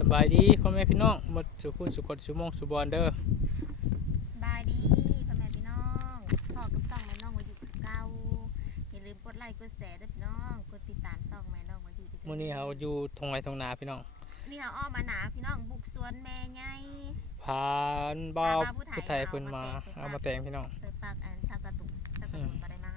สบายดีพ่อแม่พี่น้องหมดสุขุนสุขดสุโมงสุบอนเด้อสบายดีพ่อแม่พี่น้องพ่อกับซ่องแม่น้องมาอยู่กับเก่าอย่าลืมกดไลค์กดแชร์ด้วยพี่น้องกดติดตามซ่องแม่น้องมาอยู่ด้วยมื้อนี้เราอยู่ทงไร่ทงนาพี่น้องนี่เราอ้อมมาหนาพี่น้องบุกสวนแม่ไงพานบ่าวพาผู้ไทยผู้ไทยเพิ่นมาเอาเอามามาแต่แต่งงพี่น้องเปิดปากอันชาวกระตุกชาวกระตุกมาได้มา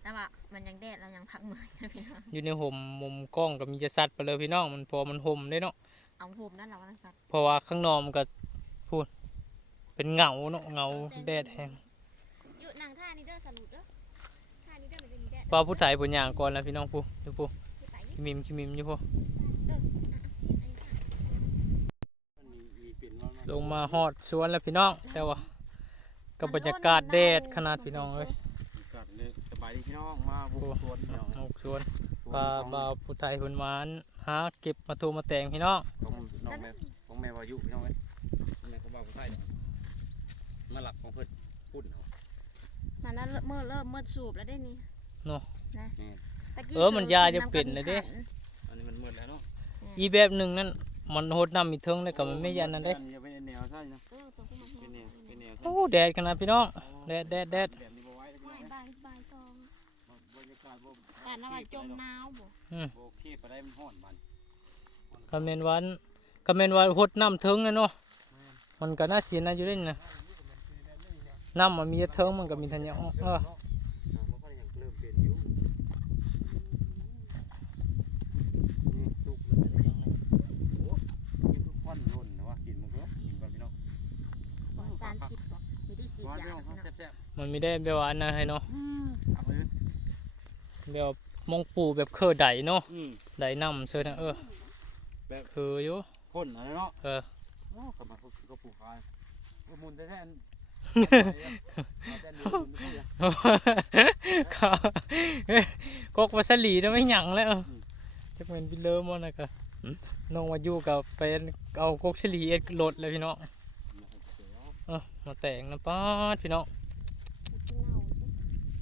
แล้ วว่ามันยังแดดเรายังพักมือนะพี่น้องอยู่ในห่มมุมกล้องก็มีจะสัตว์ไปเลยพี่น้องมันพอมันห่มได้เนาะเอาหูมนั่นเราว่าสัตว์เพราะว่าข้างนอกมันก็พูด เป็นเงาเนาะเงาแดดแห้งอยู่นางท่านี่เด้อสรุปเด้อท่านี่เด้อมันจะมีแดดบ่าวผู้ไทยเพิ่นย่างก่อนแล้วพี่น้องผู้อยู่ผู้ที่ไปคิมิมคิมิมอยู่ผู้ลงมาฮอดสวนแล้วพี่น้องแต่ว่ากับบรรยากาศแดดขนาดพี่น้องเอ้ยกัดเลยส บายดีพี่น้องมาบุกสวนพี่น้องเอาสวนสวนปลาของบ่าวผู้ไทยเพิ่นมาหาเก็บมาทูมาแต่งพี่น้องของน้องแม่ของแม่วายุพี่น้องเอ้ยแม่ก็บอกใส่มาหลับของเพิ่นพูดเนาะมันนั้นเมื่อเริ่มเมื่อสูบแล้วได้นี่เนาะนะนี่ตะกี้เออมันยาจะเป็นเลยเด้อันนี้มันมืดแล้วเนาะอีแบบหนึ่งนั่นมันโหดน้ำมีเทิงเลยกับมันไม่ยันนั่นเด้อัอย่าไปแนวใช่นะเออตัวพวกมันเป็นแนวเป็นแนวโอ้แดดขนาดพี่น้องแดดแดดแดด บ่แต่นว่าจมหนาวบ่โอเคไปได้มันฮ้อนมันคอมเมนต์วันคอมเมนต์ว่าโหดน้ำเทิงนะเนาะมันก็น่าเสียนะอยู่ด้วยนะน้ำมันมีแต่เทิงมันก็มีทันยะเออมันก็ยังเริ่มเป็นอยู่นี่ตุกแล้วยังไงโอ้กินทุกควันร่นนะว่ากินมันก็กินก่อนพี่น้องบ่สารพิษบ่มีได้สีดร้อนยาพี่น้องพี่น้องแซ่บมันไม่ได้แบบว่าอันนะให้เนาะ ๆเอาไปเลย แบบมงปูแบบเคอไดเนาะอืมไดน้ำเชิญนะเออแบบคืออยู่คนอะไรเนาะเออโอ้กลับมาเขาเขาปลูกขายว่ามุนแท้ๆเอาแต่ดูมันไม่ได้ก็กกวัสลีนะไม่หยังแล้วจะเป็นบิลเลอร์มันนะก็น้องมาอยู่กับเป็นเอากกสลีเอ็ดรถเลยพี่น้องเออมาแต่งนะป้าดพี่น้องกินเหล้าสิ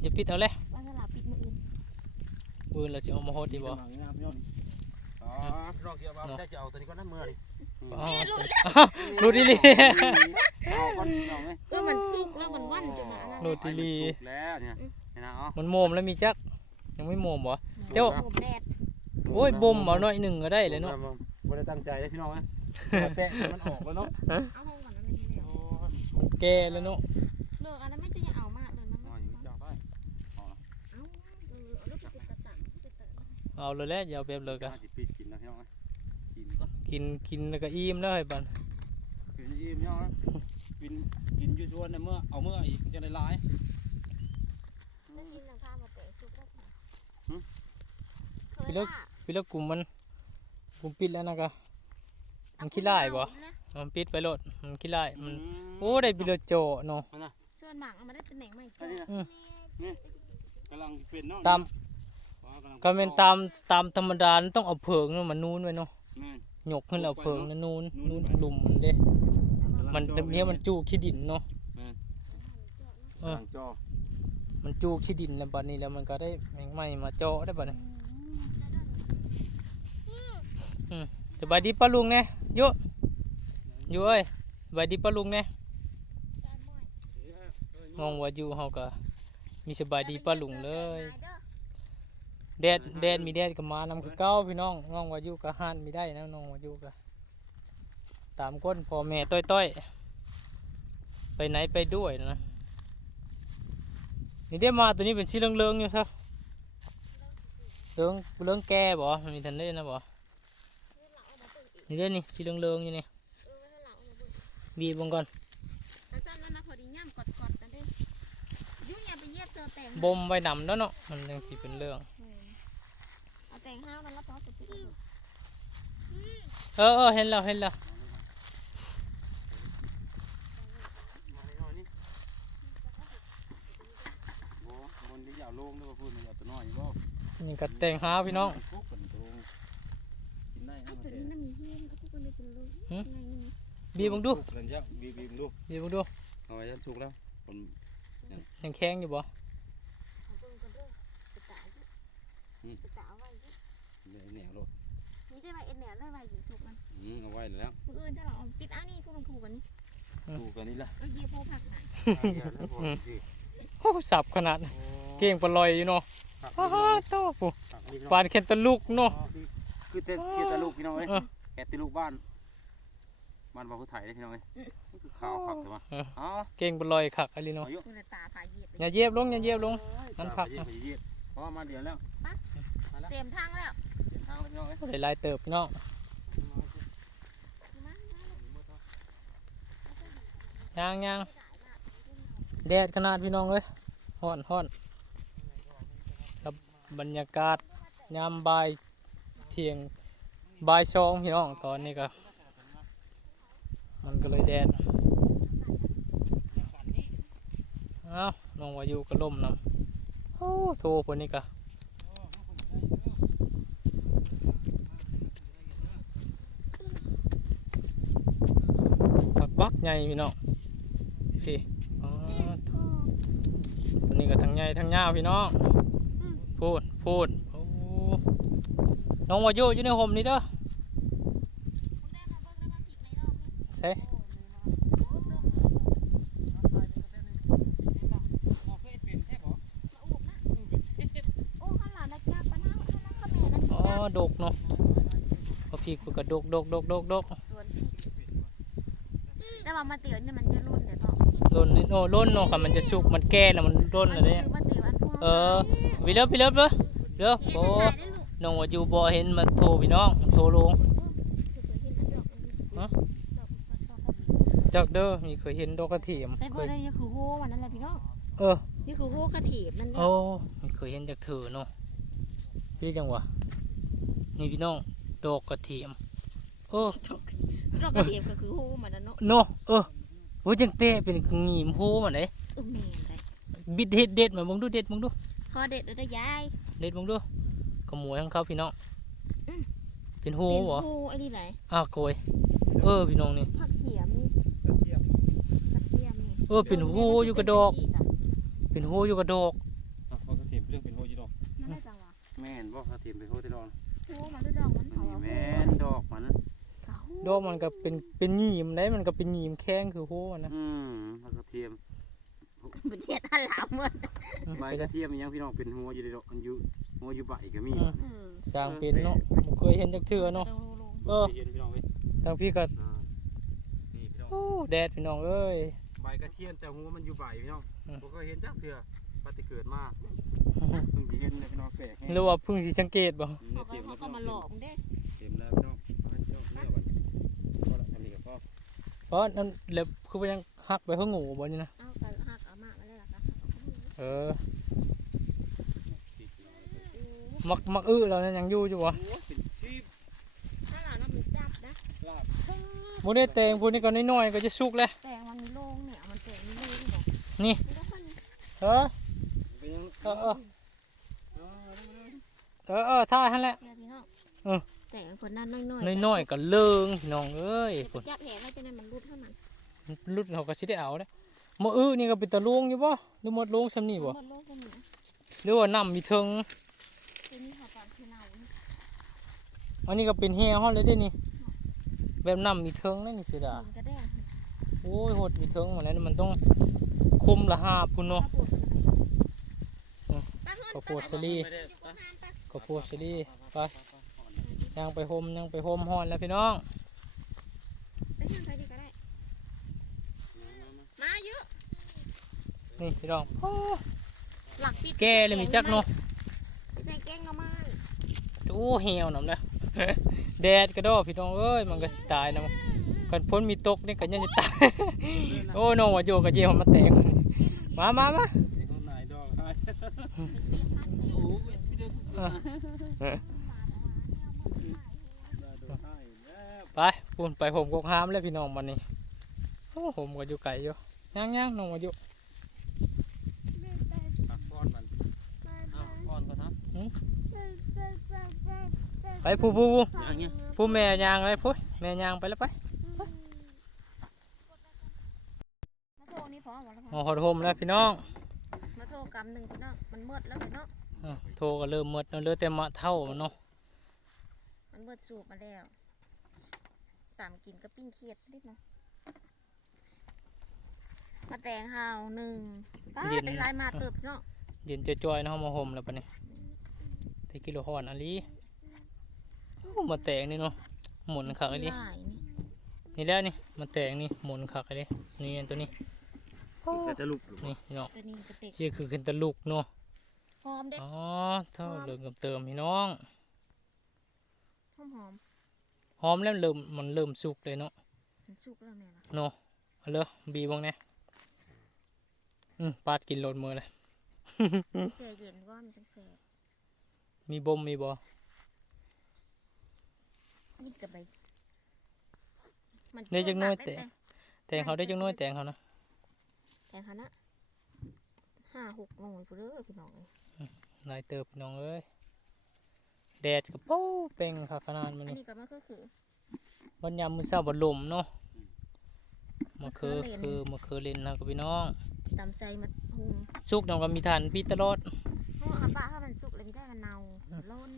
อย่าปิดเอาเลย ว่าสลับปิดมืออื่น ปืนเราจะเอามาโฮดดีบ่อ๋อพี่น้องเกี่ยวกับได้จะเอาตัวนี้ก็น้ำเมื่อดิอ๋อรูดดีลีเอาก้อนเอาไหมเออมันสุกแล้วมันว่านจนมาแล้วโรตีลีแล้วเนี่ยเห็นนะอ๋อมันโมมแล้วมีจัก ยังไม่โมมบ่เจ้าผมแดดโอ้ยบ่มเอาหน่อยหนึ่งก็ได้เลยเนาะบ่ได้ตั้งใจเลยพี่น้องนะแตะมันออกแล้วเนาะเอาห้องก่อนนะไม่ใช่แล้วมันแก่แล้วเนาะ เอาเลยแหล้วอย่าเอาแบบเลยกะจิปิดกินนะพี่น้องนะกินก็กินกินแล้วก็อิ่มแล้วให้บันกินอิ่มพี่น้องนะกินกินอยู่ชวนในเมื่อเอาเมื่ออีกจะได้หลายไม่ชินหลังคามาเตะสุกแล้วค่ะหึเคยล่ะพี่แล้วกลุ่มมันกลุ่มปิดแล้วนะกะมันขี้ร้ายบ่มันปิดไปโลดมันขี้ไล่มันโอ้ได้บิโลโจเนาะส่วนหมากเอามาได้เป็นเหน่งไหมอันนี้นะอืมนี่กำลังเป็นเนาะตามอ๋อ กำลังก็เป็นตามตามธรรมดามันต้องเอาเพิงนู่นมันนูนไว้เนาะแม่นหยกขึ้นแล้วเอาเพิงนั่นนูนนูนหลุมมันเด้ มันเนี้ยมันจูขี้ดินเนาะเออกำลังจ่อมันจูขี้ดินแล้วบัดนี้แล้วมันก็ได้แมงไม้มาเจาะได้บัดนี้อืมสบายดีป้าลุงเนี่ยยุยุเอ้ยสบายดีป้าลุงเนี่ยงงว่าอยู่เฮาก็มีสบายดีป้าลุงเลย แดดแดดมีแดดก็มานำคือเก้าพี่น้องน้องว่าอยู่กับห้านมีได้นะน้องว่าอยู่กับตามก้นพ่อแม่ต้อยต้อยๆไปไหนไปด้วยนะนี่ได้มาตัวนี้เป็นสีเหลืองๆอยู่ครับเหลืองเหลืองแก่บ่มันมีทันได้นะบ่นี่เด้อนี่สีเหลืองๆอยู่นี่บีบลงก่อนอาจารย์นั่นนะพอดีย่ำกดกดกันได้ยุ่งอย่าไปเยียบเจอแตงบ่มไว้นำแล้วเนาะมันยังสิเป็นเรื่องเอา แตงห้าวมันรับเพาะสุดที่เออเออเห็นแล้วเห็นแล้วมาให้หน่อยนี่โอ้บนที่ยาวโล่งด้วยว่าพูดมันยาวตัวน้อยอยู่บ่นี่ก็แต่งหาพี่น้องกุ๊กกันตรงกินได้ไอ้นะตัวนี้น่ะมีเฮี้ยนเอาพวกมันเลยเป็นลูกหึไงนี่บีบลงดูกันเจ้าบีบีมดูบีบลงดูเอาไว้ยันสุกแล้วผมยังแข็งอยู่บ่ เอาเบิ่งกันเด้อกระต่ายสิกระต่ายเอาไว้สิเหนียวโลดนี่นี่ได้ไว้เอ็นเนี่ยได้ไว้อยู่สุกมันอืมเอาไว้แล้วมืออื่นจะเราเอาปิดเอานี่คุณลงถูกกันนี่ถูกกันนี่ละเอาเหยียบโพผักน่ะโอ้สับขนาดนั้นเก่งปลอยอยู่เนาะอ้าวโตผู้ปานแค่ตะลุกเนาะคือเต้นเชียร์ตะลูกพี่น้องเอ้ยเออแกะตะลูกบ้านบ้านบ่าวผู้ไทยได้พี่น้องเอ้ยมันคือขาวผักใช่ปะเอออ๋อเก่งปลอยคักอะไรเนาะอายุคุณตาพาเหยียบอย่าเหยียบลงอย่าเหยียบลงมันผักเออไปเหยียบเพราะว่ามาเดือนแล้วเต็มทางแล้วเดินทางแล้วพี่น้องเอ้ยหลายๆเติบพี่น้องมามาย่างย่างแดดขนาดพี่น้องเลยฮ้อนฮ้อนกับบรรยากาศยามบ่ายเที่ยงบ่ายสองพี่น้องตอนนี้ก็มันก็เลยแดดเอ้าน้องวายุก็ล่มน้ำ โอ้โทคนนี้ก็ปักบักใหญ่พี่น้องพี่อ๋อตัวนี้ก็ทั้งใหญ่ทั้งยาวพี่น้องพูดพูดโอ้น้องวายุอยู่ในห่มนี่เด้อใช่ โอ้ข้างหลังนะจ๊ะปะน้าข้างหลังข้าแม่นะ อ๋อ ดกเนาะพอพี่กูก็ดกดกดกดกดกสวนแต่ว่ามาเตี๋ยวนี่มันจะรุ่นเดี๋ยวพ่อร่นนิดโอ้ร่นเนาะค่ะมันจะสุกมันแก่แล้วมันร่นอะไรเนี่ยมาเตี๋ยวอันพวกเออวิเลิฟวิเลิฟเลยเลิฟโอ้โอ้น้องว่าอยู่บ่เห็นมันโทรพี่น้องโทรลงจักเด้อมีเคยเห็นดอกกระเทียมแต่เคบ่ยได้นี่คือโฮมันนั่นแหละพี่น้องเออนี่คือโฮกระถิ่นมันเนี่ยโอ้มีเคยเห็นจากเธอเนาะพี่จังหวะ นี่พี่น้องดอกกระเทียมเออดอกกระถิ่นก็คือโฮมันนั่นเนาะเนาะเออว่าจังเตะเป็นงีมโหมันเด้เออแม่นเลยบิดเด็ดเด็ดมามึงดูเด็ดมึงดูขอเด็ดเด้อยายเด็ดมึงดูขโมยของเขาพี่น้องอืมเป็นโหเป็นเหรอโฮอันนี้ไหนอ้าวโกยเออพี่น้องนี่ผักเขียมนี่กระเทียมนี่เออเป็นโหอยู่กระดอก เป็นโหอยู่กระดอกเอาเขากระเทียมเรื่องเป็นโฮจิดอกนั่นแหละจังหวะแม่นบ่กระเทียมเป็นโฮจิดอก โฮมันด้วยดอกมันอันเขานี้อะแม่นดอกมันเขาดอกมันก็เป็นเป็นหยีมได้มันก็เป็นหยีมแข้งคือโหนะอืมผักกระเทียมประเทศอันหลามหมดใบกระเทียมมันยังพี่น้องเป็นหัวอยู่ในดอกอันอยู่หัวอยู่ใบก็มีอืมเออสร้างเป็นเนาะบ่เคยเห็นจักเทื่อเนาะเออเห็นพี่น้องเว้ยทางพี่ก็อ่านี่พี่น้องโอ้แดดพี่น้องเอ้ยใบกระเทียมแต่หัวมันอยู่ใบพี่น้องอืมบ่เคยเห็นจักเทื่อปฏิเกิดมา เพิ่งสิเห็นเนี่ยพี่น้องแปลกแฮะหรือว่าเพิ่งสิสังเกตบ่เขาก็เขาก็มาหลอกมึงเด้เต็มแล้วพี่น้องเอาให้พี่น้องเลือกบัดก็ละทำนี่ก็พอเพราะนั่นแหล้วคือว่ายังหักไปเพิ่งงูบ่นี่นะเอากันหักเอามามาเลยล่ะคะเออติดพี่น้องมักมักอื้อแล้วนั่นยังอยู่อยู่บ่โอ้เป็นชีพถ้าหลานน้ำมันจับนะลาบบ่ได้แต่งพวกนี้ก็น้อยๆก็จะสุกแล้ว แต่มันมีโล่งเนี่ยมันแต่มีโล่งบอกนี่มันก็พันเออเป็นยังเออเออ เอาเอาเอาเออเออท่าหั่นแหละเนี่ยพี่น้องเออ แต่คนนั้นน้อยๆน้อยๆก็เลิงพี่น้องเอ้ยไปพุ่นจับแผลไว้จะได้มันรุดเท่านั้นรุ่นเขาก็สิได้เอาเด้อมื้ออื้อนี่ก็เป็นตะลุงอยู่บ่หรือหมดลุงซำนี่บ่หมดโลกก็มีนะหรือว่าน้ำมีเทิงทีนี้เขาการที่เนานี่อันนี้ก็เป็นแฮฮอดเลยเด้นี่ แบบน้ำมีเทิงนั่นนี่สิดา มันก็แดงโอ้ยโหดมีเทิงหมดแล้วนี่มันต้องคุมละหาบพุ่นเนาะข้าว โพดสลีไม่ได้ไปก็โพดสิดีไปย่างไปโฮมย่างไปโฮมฮอนแล้วพี่น้องมาเยอะนี่พี่น้องหลักปิดแก่เลยมีจักเนาะใส่แกงหน่อไม้โอ้เหี่ยวหน่อมนะแดดก็ดอพี่น้องเอ้ยมันก็สิตายนะกันพ้นมีตกนี่ก็ยังจะตายโอ้น้องว่าโยกกะเจียวมาแตกมามามา ไอ้ต้นไหนดอกให้โอ้เว้ยพี่เด้อ ได้ดอกให้แล้วไปปุ่นไปโฮมกกหามแล้วพี่น้องวันนี้โอ้โฮมก็อยู่ไกลอยู่ย่างย่างน้องว่าอยู่ตักก้อนมันเอาก้อนก็ทไปผู้ผู้ผู้ำอย่างเงี้ยผู้แม่ย่างเลยผู้แม่ย่างไปแล้วไปมาโทนี่พอหมดแล้วพอ๋ออหดโฮมแล้วพี่น้องมาโทกำหนึ่งพี่น้องมันมืดแล้วพี่น้องอะ โทรก็เริ่มหมดแล้วเหลือแต่มะเท่ามันเนาะมันมันเบิดสูบมาแล้วตามกินกับปิ้งเครียดนิดหน่อยมาแตงเฮาหนึ่งป้าเป็นลายมาเติบเนาะเย็นจ่อยๆเนาะมาห่มแล้วปะเนี่ยแต่กิโลฮอนอันนี้โอ้มาแตงนี่เนาะหมุนคักเลยดิลายนี่นี่แล้วนี่มาแตงนี่หมุนคักเลยดินี่อันตัวนี้จะจะลุกหรือเปล่านี่พี่น้องตัวนี้กระเตกนี่คือขึ้นตะลุกเนาะ หอมเด็กอ๋อเท่าเริ่มกับเติมพี่น้องหอมหอมหอมแล้วเริ่มมันเริ่มสุกเลยเนาะมันสุกแล้วแม่ล่ะเนาะเอาเลยบีบ้างเนี่ยอืมปาดกินโลดมือเลยแช่เย็นว่ามันจังแซ่บมีบ่มมีบ่นี่กับใบมันได้จักหน้อยได้แต่แตงเขาได้จังน้อยแตงเขานะแตงเขานะ ห้าหกหน่วยกูเด้อพี่น้องเอ้ยนายเติบพี่น้องเอ้ยแดดกับโป้เป่งคักขนาดมันอันนี่นี้ก็มันก็คือวันยามมื้อเช้าบ่ลมเนาะมะเคือมะเขือเล่น คือมะเคือเล่นนะกับพี่น้องตำใส่มาหุงสุกนำก็มีทานพี่ตลอดเพราะว่าป้าถ้ามันสุกแล้วไม่ได้มันเน่าล้น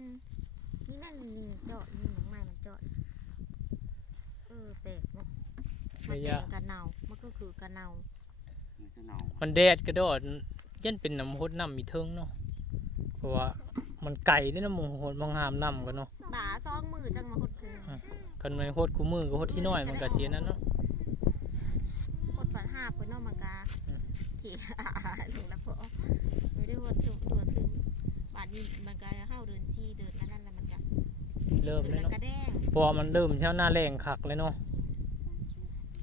นี่แม่งนี่เจาะนี่หนังไม้มันเจาะเออแปลกเนาะมันเป็นกระเน่ามันก็คือกระเน่านี่จะหนาวมันแดดกระโดด ยันเป็นน้ำฮดน้ำมีเทิงเนาะเพราะว่ามันไก่เด้อน้ำมงฮดมองหามน้ำกันเนาะป่าซองมือจังมาหดเถื่อกันมันฮดคู่มือก็ฮดที่น้อยมันก็เสียนั่นเนาะหดฝันห้าเพื่อนนอกมังกาที่หนึ่งละพอไม่ได้หดตัวตัวถึงบาดนี้มันก็เข้าเดินซี่เดินนั่นนั่นแล้วมันก็เริ่มเดิเลยนเนาะกระแดงเพราะว่ามันเริ่มเช้าหน้าแรงคักเลยเนาะ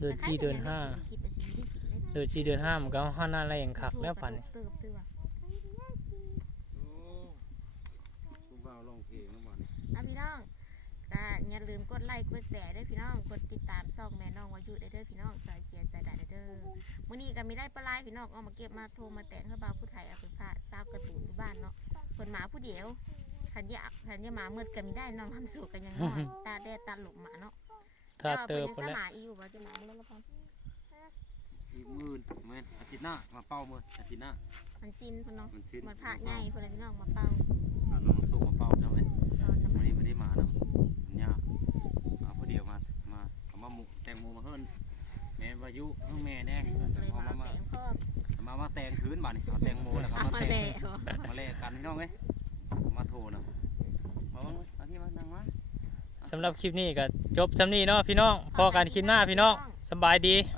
เดินชีเดินห้า คิดไปสิไม่ได้กินเลยเดินชีเดินห้ามันก็ห้าหน้าแรงคักแล้วปั่นนี่เติบเติบโอ้คุณบ่าวร้องเพลงนะบ่นี่นะพี่น้องก็อย่าลืมกดไลค์กดแชร์ด้วยพี่น้องกดติดตามซองแม่น้องวายุได้เด้อพี่น้องสายเสียใจได้เด้อมื้อนี้ก็มีได้ปลาไหลายพี่น้องเอามาเก็บมาโทรมาแต่งให้บ่าวผู้ไทยเอาไปพาสาวกระตูนอยู่บ้านเนาะเพิ่นหมาผู้เดียวคันยาคันยาหมามืดก็มีได้น้องทำสู่กันยังน้อยตาแดดตาหลบหมาเนาะถ้าเติบไปไปแล้แล้ววหมาอีอยู่บ่จะหมาบ่แล้วละพอ อีกหมื่นแม่นอาทิตย์หน้ามาเป้ามื้ออาทิตย์หน้า มันซินพุ่นเนาะมันสิ้น มันพระใหญ่พุ่นน่ะพี่น้องมาเป่าเอาน้องสุกมาเป้าเจ้าเว้ยตอนน้ำวัมันนนี้ไม่ได้มานำมันยากเอาพอเดียวมามาเอามาหมุแตงโมมาเฮิรนแม่วายุเพิ่งแม่แน่เลยเอามามามาแต่งพ่อเอามามาแตงคืนบ้านนี่เอาแตงโมแล้วก็เอามามาแตแล้ง วมาแลกกันพี่น้องเอ้ยเอามาโทรนะมาบ้างเอาที่มานั่งมา สำหรับคลิปนี้ก็จบสำนี้เนาะพี่น้องพอกันคลิปหน้าพี่น้องสำบายดีไป